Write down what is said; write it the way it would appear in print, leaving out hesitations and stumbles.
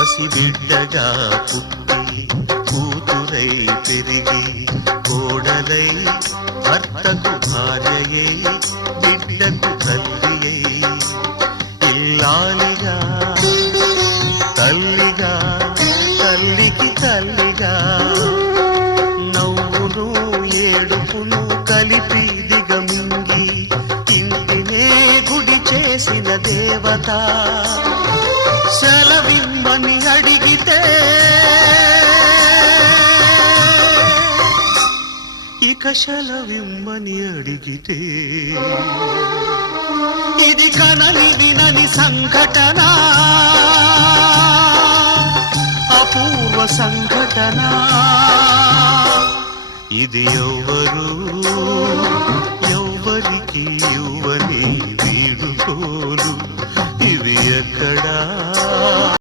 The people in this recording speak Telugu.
పసిబిడ్డగా పుట్టి కూతురై పెరిగి కోడలై భర్తకు భార్యయై బిడ్డకు తల్లియై ఇల్లాలిగా తల్లిగా తల్లికి తల్లిగా నవ్వును ఏడుపును కలిపి దిగమింగి ఇంటినే గుడి చేసిన దేవత సెలవిమ్మని అడిగితే ఇక సెలవిమ్మని అడిగితే ఇది కనని వినని సంఘటన అపూర్వ సంఘటన ఇది ఎవ్వరికి ఇవ్వని వీడుకోలు ఇవి ఎక్కడా